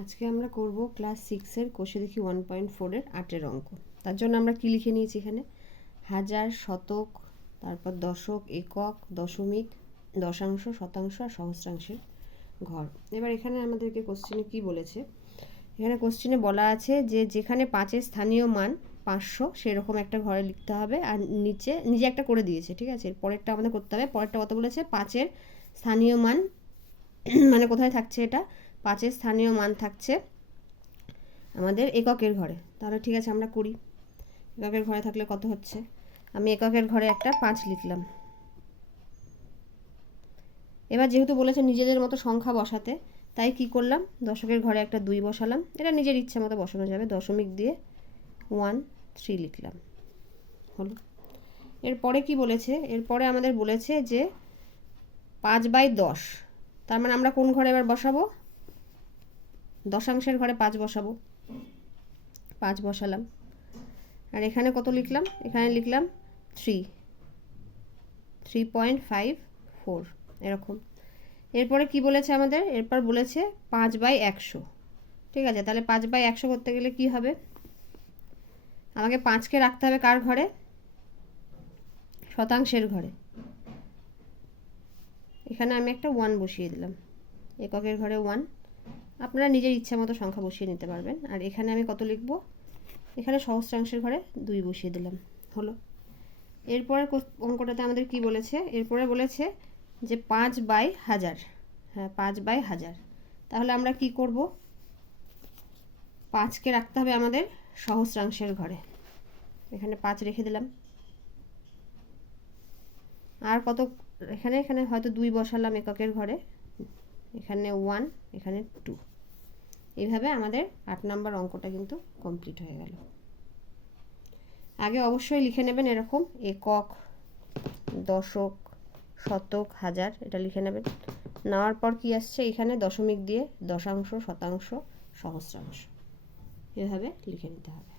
আজকে আমরা করব ক্লাস 6 এর কোষে দেখি 1.4 এর 8 এর অঙ্ক। তার জন্য আমরা কি লিখে নিয়েছি এখানে হাজার, শতক, তারপর দশক, একক, দশমিক, দশাংশ, শতাংশ আর সহস্রাংশের ঘর। এবার এখানে আমাদেরকে কোশ্চেনে কি বলেছে, এখানে কোশ্চেনে বলা আছে যে যেখানে 5-এর স্থানীয় মান 500 সেরকম একটা ঘরে লিখতে হবে, আর নিজে একটা করে দিয়েছে, ঠিক আছে। এর পরেরটা আমাদের করতে হবে। পরেরটা কত বলেছে, 5-এর স্থানীয় মান মানে কোথায় থাকছে, এটা 5-এর স্থানীয় মান থাকছে আমাদের এককের ঘরে। তাহলে ঠিক আছে, আমরা করি। এককের ঘরে থাকলে কত হচ্ছে, আমি এককের ঘরে একটা 5 লিখলাম। এবার যেহেতু বলেছে নিজেদের মতো সংখ্যা বসাতে, তাই কি করলাম, দশকের ঘরে একটা 2 বসালাম। এটা নিজের ইচ্ছা মতো বসানো যাবে। দশমিক দিয়ে 13 লিখলাম, হলো। এরপরে কি বলেছে, এরপরে আমাদের বলেছে যে 5/10, তার মানে আমরা কোন ঘরে এবার বসাবো, দশাংশের ঘরে 5 বসাবো। 5 বসালাম। আর এখানে কত লিখলাম, এখানে লিখলাম 3.54 এরকম। এরপরে কি বলেছে আমাদের, এরপর বলেছে 5/100, ঠিক আছে। তাহলে 5/100 করতে গেলে কি হবে, আমাকে 5কে রাখতে হবে কার ঘরে, শতাংশের ঘরে। এখানে আমি একটা 1 বসিয়ে দিলাম, এককের ঘরে 1। আপনারা নিজের ইচ্ছা মতো সংখ্যা বসিয়ে নিতে পারবেন। আর এখানে আমি কত লিখব, এখানে সহস্রাংশের ঘরে 2 বসিয়ে দিলাম, হলো। এরপরে অঙ্কটাতে আমাদের কি বলেছে, এরপরে বলেছে যে 5/1000, হ্যাঁ 5/1000। তাহলে আমরা কি করব, 5কে রাখতে হবে আমাদের সহস্রাংশের ঘরে। এখানে 5 রেখে দিলাম। আর কত, এখানে হয়তো 2 বসালাম এককের ঘরে, এখানে 1, এখানে 2। এইভাবে আমাদের 8 নম্বর অঙ্কটা কিন্তু কমপ্লিট হয়ে গেল। আগে অবশ্যই লিখে নেবেন এরকম একক, দশক, শতক, হাজার, এটা লিখে নেবেন। নেওয়ার পর কি আসছে, এখানে দশমিক দিয়ে দশাংশ, শতাংশ, সহস্রাংশ, এভাবে লিখে নিতে হবে।